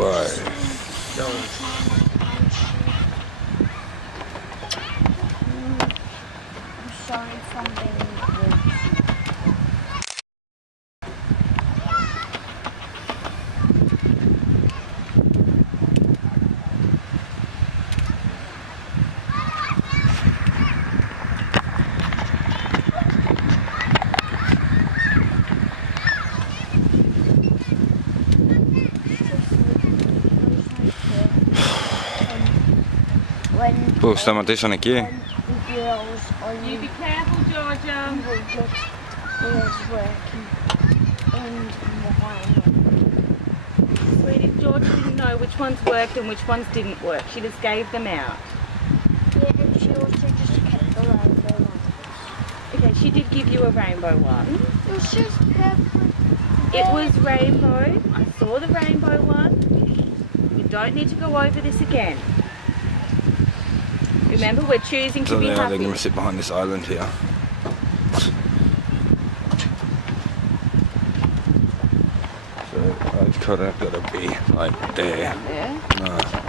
Whoa. I'm showing something. Puhuks tämä Tisonikin? The girls on You be careful, Georgia. was working in mine. Sweetie, Georgia didn't know which ones worked and which ones didn't work. She just gave them out. Yeah, and she also just kept the rainbow one. Okay, she did give you a rainbow one. It was just purple. It was rainbow. I saw the rainbow one. You don't need to go over this again. Remember, we're choosing to So be now they're happy. going to sit behind this island here. So I've got to be like there. There. No.